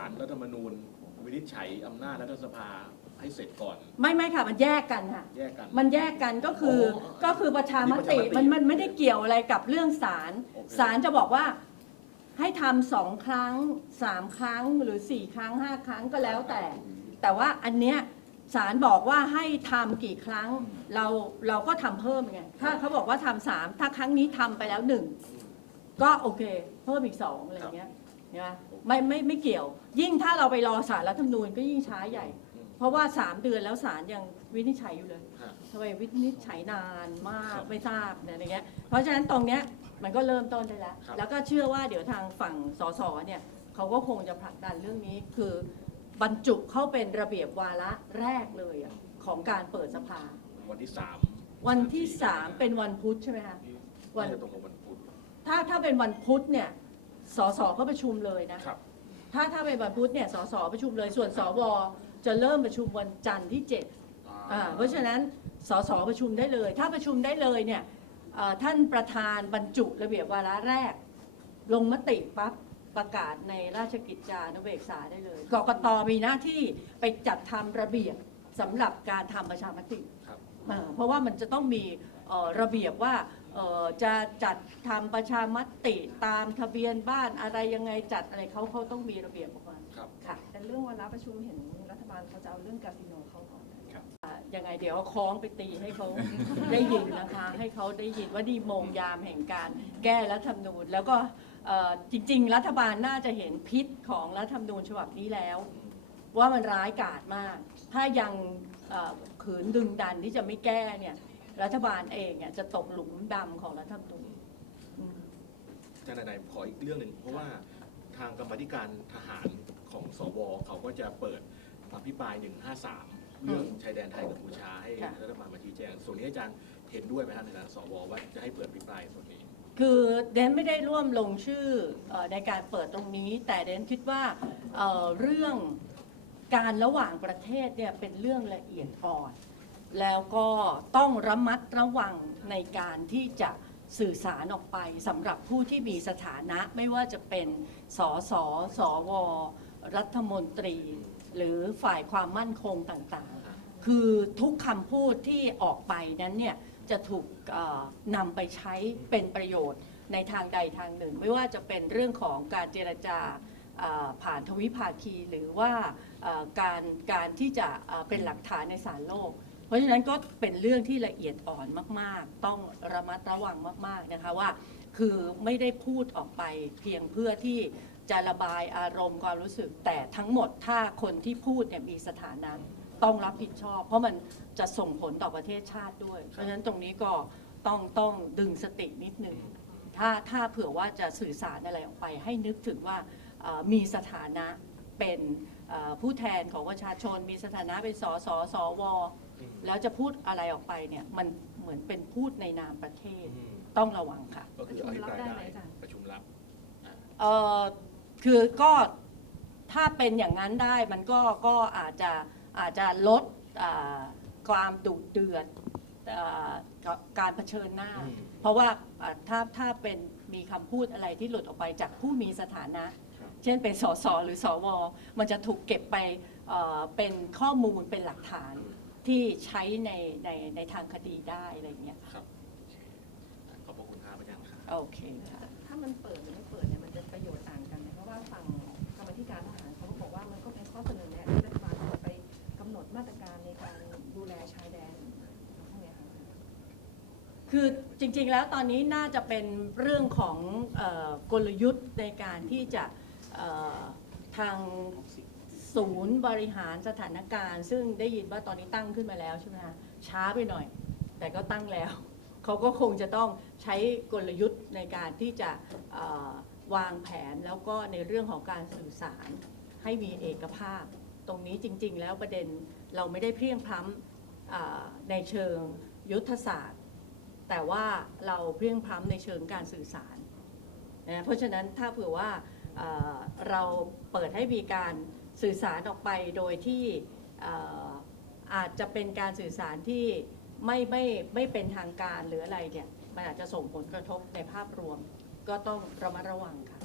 ารรัฐธรรมนูญ วินิจฉัยอำนาจรัฐสภาให้เสร็จก่อน ไม่ไม่ค่ะมันแยกกันค่ะ แยกกัน มันแยกกันก็คือออก็คือประชามตินี่ประชามติมันมันไม่ได้เกี่ยวอะไรกับเรื่องศาลโอเค ศาลจะบอกว่าให้ทำสองครั้งสามครั้งหรือสี่ครั้งห้าครั้งก็แล้วแต่ แต่ว่าอันเนี้ยศาลบอกว่าให้ทำกี่ครั้งเราเราก็ทำเพิ่มไงถ้าเขาบอกว่าทำสามถ้าครั้งนี้ทำไปแล้วหนึ่งก็โอเค เพิ่มอีกสองอะไรอย่างเงี้ยเห็ นไหมไม่ไม่ไม่เกี่ยว ยิ่งถ้าเราไปรอศาลรัฐธรรมนูญก็ยิ่งช้าใหญ่อืมเพราะว่าสามเดือนแล้วศาลยังวินิจฉัยอยู่เลยฮะทำไมวินิจฉัยนานมากครับไม่ทราบเนี่ยอะไรเงี้ยเพราะฉะนั้นตรงเนี้ยมันก็เริ่มต้นได้แล้ว ครับ แล้วก็เชื่อว่าเดี๋ยวทางฝั่งสสเนี่ยเขาก็คงจะผลักดันเรื่องนี้คือบรรจุเข้าเป็นระเบียบวาระแรกเลยอะของการเปิดสภา วันที่สามวันที่สามเป็นวันพุธใช่ไหมคะ วัวันนจะตรงกับวันพุธถ้าถ้าเป็นวันพุธเนี่ย สสก็ประชุมเลยนะ ครับ ถ้าถ้าเป็นวันพุธเนี่ยสสประชุมเลย ส่วนสวจะเริ่มประชุมวันจันทร์ที่เจ็ดอ่าเพราะฉะนั้นสสประชุมได้เลย ถ้าประชุมได้เลยเนี่ยเอ่อท่านประธานบรรจุระเบียบวาระแรก ลงมติปั๊บประกาศในราชกิจจานุเบกษาได้เลยกกตมีหน้าที่ไปจัดทำระเบียบสำหรับการทำประชามติครับ อ่าเพราะว่ามันจะต้องมีเอ่อระเบียบว่าเอ่อ จะจัดทำประชามติตามทะเบียนบ้านอะไรยังไงจัดอะไรเขาเขาต้องมีระเบียบออกมาครับ ค่ะแต่เรื่องวาระประชุมเห็นรัฐบาลเขาจะเอาเรื่องกาสิโนเข้าก่อนนะอ่ายังไงเดี๋ยวเอาคล้องไปตีให้เขา ได้ยินนะคะ ให้เขาได้ยินว่านี่โมงยามแห่งการแก้รัฐธรรมนูญ แล้วก็เอ่อจริง ๆ รัฐบาลน่าจะเห็นพิษของรัฐธรรมนูญฉบับนี้แล้ว ว่ามันร้ายกาจมาก ถ้ายังเอ่อขืนดึงดันที่จะไม่แก้เนี่ย รัฐบาลเองอะจะตกหลุมดำของรัฐธรรมนูญอืม อาจารย์นายขออีกเรื่องหนึ่งเพราะว่าทางกรรมาธิการทหารของสวเขาก็จะเปิดอภิปราย 153 เรื่องชายแดนไทยกัมพูชาให้ค่ะ รัฐบาลมาชี้แจง ส่วนนี้อาจารย์เห็นด้วยไหมครับในฐานะสวว่าจะให้เปิดอภิปรายส่วนนี้ คือเดนไม่ได้ร่วมลงชื่อเออในการเปิดตรงนี้ แต่เดนคิดว่าเอ่อเรื่องการระหว่างประเทศเนี่ยเป็นเรื่องละเอียดอ่อน แล้วก็ต้องระมัดระวังในการที่จะสื่อสารออกไปสำหรับผู้ที่มีสถานะไม่ว่าจะเป็นสสสว รัฐมนตรี หรือฝ่ายความมั่นคงต่างๆ คือทุกคำพูดที่ออกไปนั้นเนี่ยจะถูกนำไปใช้เป็นประโยชน์ในทางใดทางหนึ่ง ไม่ว่าจะเป็นเรื่องของการเจรจาผ่านทวิภาคี หรือว่าการการที่จะเป็นหลักฐานในศาลโลก ราะฉะนั้นก็เป็นเรื่องที่ละเอียดอ่อนมากๆ ต้องระมัดระวังมากๆนะคะว่า คือไม่ได้พูดออกไปเพียงเพื่อที่จะระบายอารมณ์ความรู้สึก แต่ทั้งหมดถ้าคนที่พูดเนี่ยมีสถานะต้องรับผิดชอบ เพราะมันจะส่งผลต่อประเทศชาติด้วย เพราะฉะนั้นตรงนี้ก็ต้องต้องดึงสตินิดนึงถ้าถ้าเผื่อว่าจะสื่อสารอะไรออกไป ให้นึกถึงว่ามีสถานะเป็นผู้แทนของประชาชน มีสถานะเป็นสสสว แล้วจะพูดอะไรออกไปเนี่ยมันเหมือนเป็นพูดในนามประเทศอืมต้องระวังค่ะ ก็คืออภิปรายประชุมลับได้ได้ไหมอาจารย์ประชุมลับ เอ่อคือก็ถ้าเป็นอย่างนั้นได้มันก็ก็อาจจะอาจจะลดอ่าความดุเดือดอ่ากับการเผชิญหน้า อืมเพราะว่าอ่าถ้าถ้าเป็นมีคำพูดอะไรที่หลุดออกไปจากผู้มีสถานะ ครับ เช่นเป็นสสหรือสวมันจะถูกเก็บไปเอ่อเป็นข้อมูลเป็นหลักฐาน ที่ใช้ในในในทางคดีได้อะไรอย่างเงี้ยครับโอเคขอบพระคุณครับอาจารย์ครับ โอเคค่ะ ถ้ามันเปิดหรือไม่เปิดเนี่ยมันจะประโยชน์ต่างกันไหมเพราะว่าฝั่งกรรมาธิการทหารเขาก็บอกว่ามันก็เป็นข้อเสนอแนะที่รัฐบาลจะไปกำหนดมาตรการในการดูแลชายแดนพวกเนี้ยค่ะ คือจริงๆแล้วตอนนี้น่าจะเป็นเรื่องของเอ่อกลยุทธ์ในการที่จะเอ่อทาง ศูนย์บริหารสถานการณ์ ซึ่งได้ยินว่าตอนนี้ตั้งขึ้นมาแล้วใช่ไหมคะช้าไปหน่อย แต่ก็ตั้งแล้ว เขาก็คงจะต้องใช้กลยุทธ์ในการที่จะวางแผนแล้วก็ในเรื่องของการสื่อสารให้มีเอกภาพ ตรงนี้จริง ๆ แล้วประเด็นเราไม่ได้เพียงพล้ำในเชิงยุทธศาสตร์ แต่ว่าเราเพียงพร้ำในเชิงการสื่อสารนะเพราะฉะนั้นถ้าเผื่อว่าเราเปิดให้มีการ สื่อสารออกไปโดยที่อาจจะเป็นการสื่อสารที่ไม่ไม่ไม่เป็นทางการหรืออะไรเนี่ยมันอาจจะส่งผลกระทบในภาพรวมก็ต้องระมัดระวังค่ะ